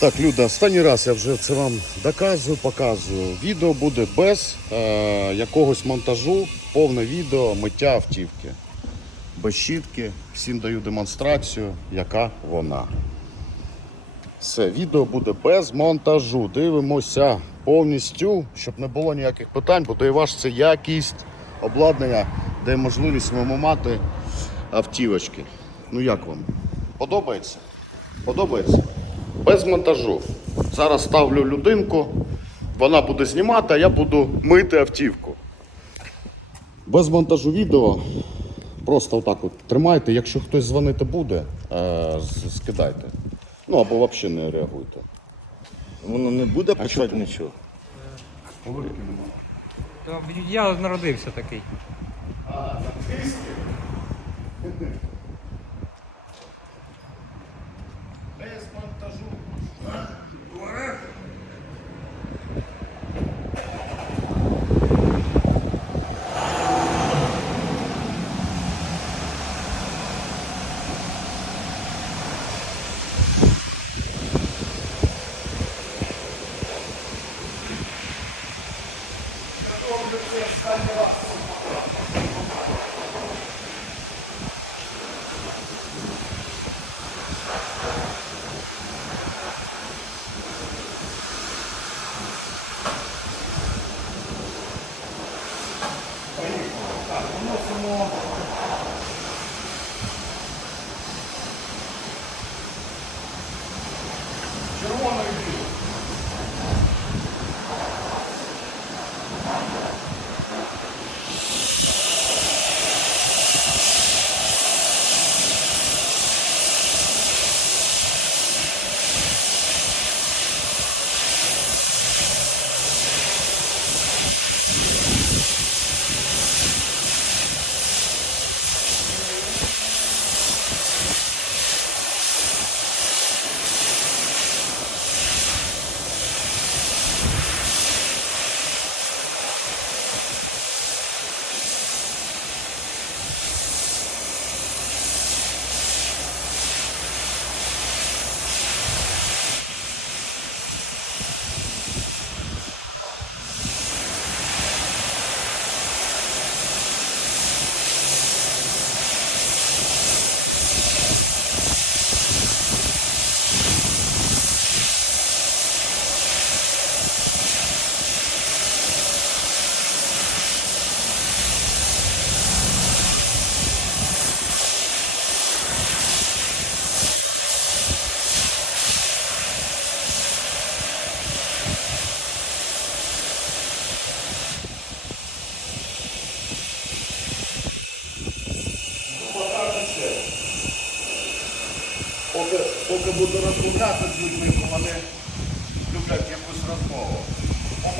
Так, Люда, останній раз я вже це вам доказую, показую. Відео буде без е, якогось монтажу, повне відео миття автівки. Без щітки. Всім даю демонстрацію, яка вона. Все, відео буде без монтажу. Дивимося повністю, щоб не було ніяких питань, бо ваш це якість обладнання, де можливість вимивати автівочки. Ну як вам? Подобається? Подобається? Без монтажу. Зараз ставлю людинку, вона буде знімати, а я буду мити автівку. Без монтажу відео. Просто отак от тримайте. Якщо хтось дзвонити буде, е, скидайте. Ну або взагалі не реагуйте. Воно не буде писати нічого. Я народився такий. Без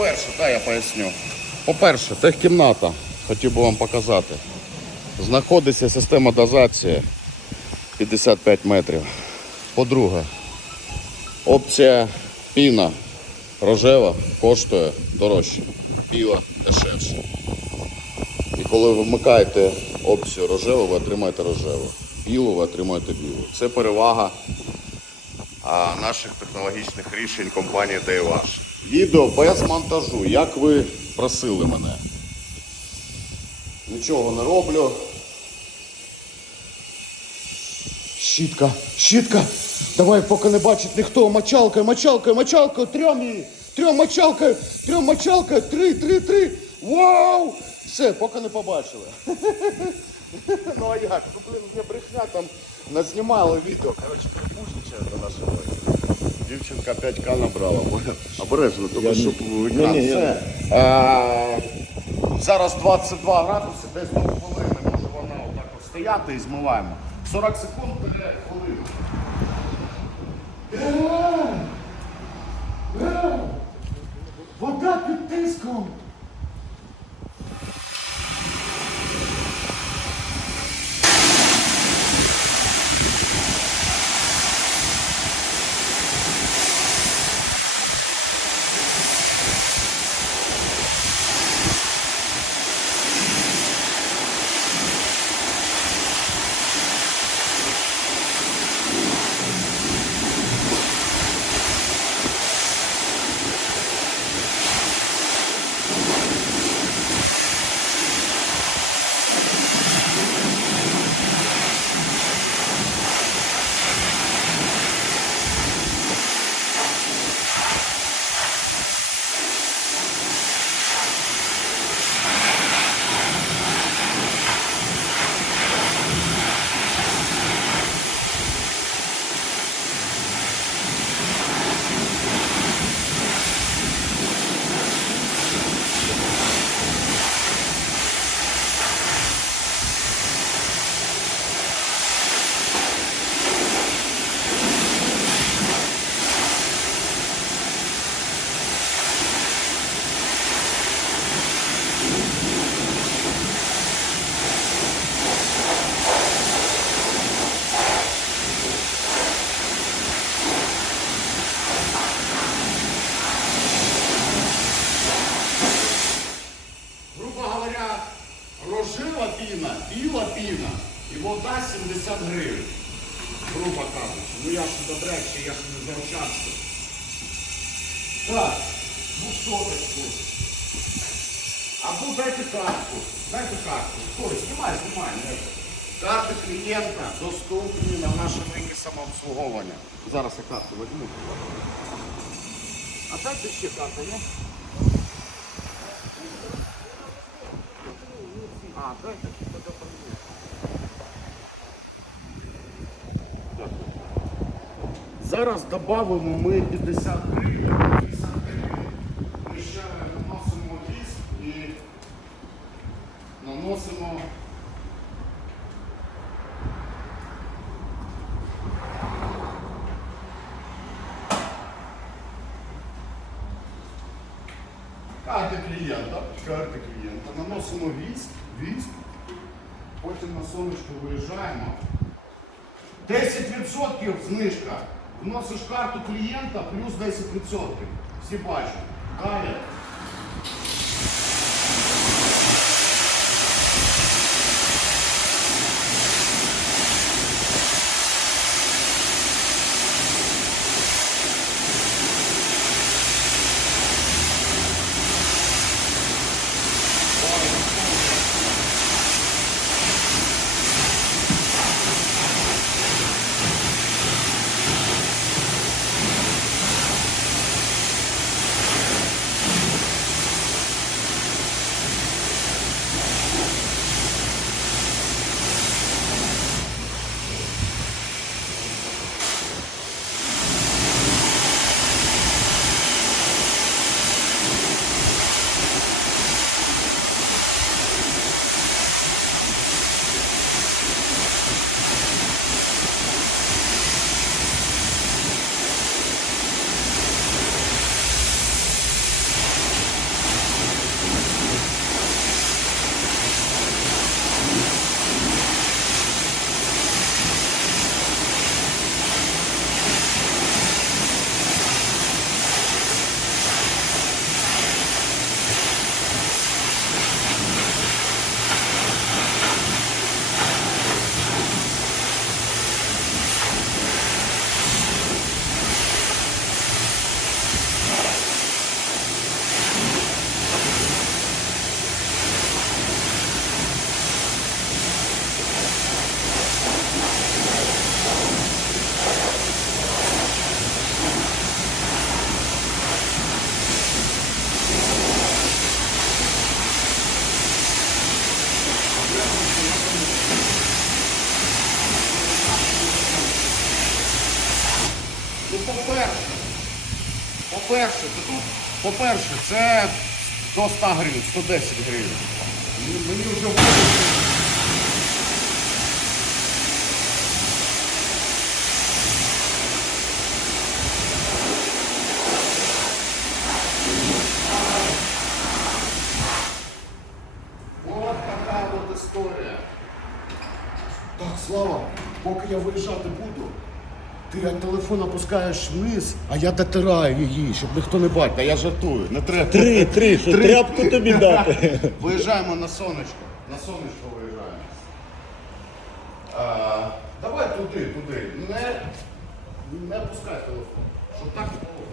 По-перше, так, я поясню. По-перше, техкімната, хотів би вам показати. Знаходиться система дозації 55 метрів. По-друге, опція піна рожева коштує дорожче, піла дешевше. І коли ви вмикаєте опцію рожеву, ви отримаєте рожеву. Білу ви отримаєте білу. Це перевага наших технологічних рішень компанії Daywash. Відео без монтажу, як ви просили мене. Нічого не роблю. Щітка, щітка! Давай, поки не бачить ніхто. Мочалкою, мочалкою, мочалкою, трьом її. Трьом мочалкою, трьом мочалкою, три, три, три. Вау! Все, поки не побачили. Ну а як? Ну блин, я брехня там назнімали відео. Коротше, припустича до нашого. Дівчинка 5К набрала. Обережно, тому що екран. Все. Зараз 22 градуси, десь до хвилини може вона отак от стояти і змиваємо. 40 секунд для хвилину. Вода під тиском. Кажучи. Ну я ж добряче, я ж не заощадство. Так, ну соточку. Або дайте картку. Дайте картку. Ой, знімай, знімай. Карти клієнта доступні на нашому ринку самообслуговування. Зараз я карту візьму. А дайте ще карту, є? А, дайте Зараз додамо ми 50 гривень. 50 гривень. Ще наносимо віск і наносимо. Карти клієнта, карти клієнта. Наносимо віск, віск. Потім на сонечко виїжджаємо. 10% знижка. Вносиш карту клієнта плюс 10%. Всі бачать. Далі. По-перше, по-перше, по-перше, це до 100 гривень, 110 гривень. Мені- вже історія. Так, Слава, поки я виїжджати буду, ти як телефон опускаєш вниз, а я дотираю її, щоб ніхто не бачив. Та я жартую, не треба. Три, три, що Три. тряпку тобі дати. Виїжджаємо на сонечко. На сонечко виїжджаємо. А, давай туди, туди. Не, не опускай телефон. Щоб так не було.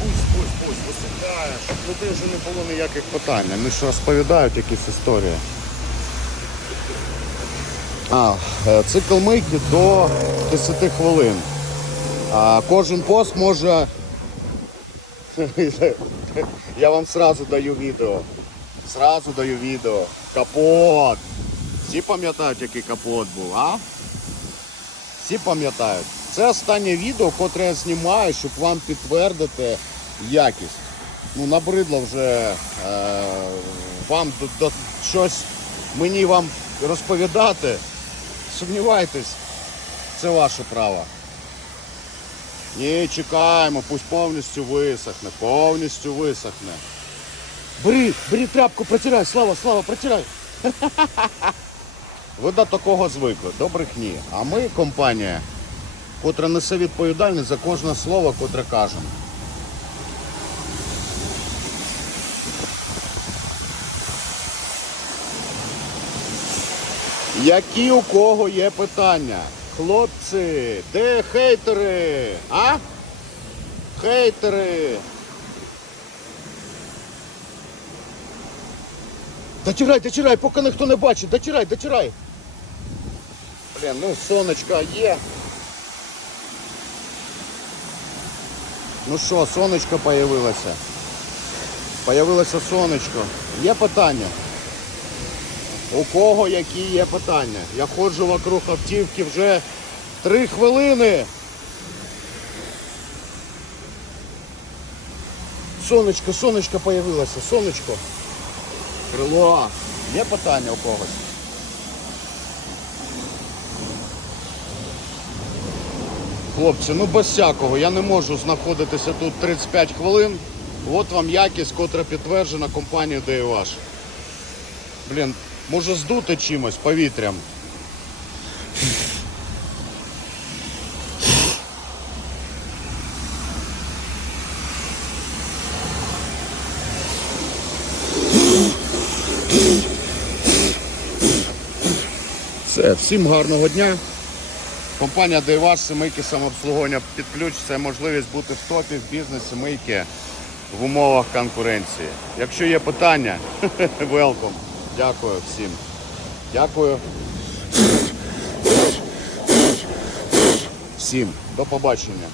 Пусть, пусть, пусть висихає, щоб людей вже не ніяких питань. Ж розповідають якісь історії. А, е, цикл мийки до 10 хвилин. А, кожен пост може. Я вам сразу даю відео. Сразу даю відео. Капот. Всі пам'ятають, який капот був, а? Всі пам'ятають. Це останнє відео, котре я знімаю, щоб вам підтвердити якість. Ну, набридло вже е, вам до, до, щось мені вам розповідати. Сумнівайтесь. це ваше право. Ні, чекаємо, пусть повністю висохне, повністю висохне. Бери, бери тряпку, протирай, слава, слава, протирай. Ви до такого звикли, до брехні. А ми компанія, котра несе відповідальність за кожне слово, котре кажемо. Які у кого є питання? Хлопці, де хейтери? А? Хейтери. Дотирай, дотирай, поки ніхто не бачить. Дотирай, дотирай. Блін, ну сонечко є. Ну що, сонечко появилося. Появилося сонечко. Є питання? У кого які є питання? Я ходжу вокруг автівки вже три хвилини. Сонечко, сонечко появилося, сонечко. Крило. Є питання у когось? Хлопці, ну без всякого. Я не можу знаходитися тут 35 хвилин. От вам якість, котра підтверджена компанією DayWash. Блін, може здути чимось повітрям. Все, всім гарного дня. Компанія DayWash, семейки самообслуговування під ключ це можливість бути в топі в бізнесі мийки в умовах конкуренції. Якщо є питання, welcome. Дякую всім. Дякую. Всім. До побачення.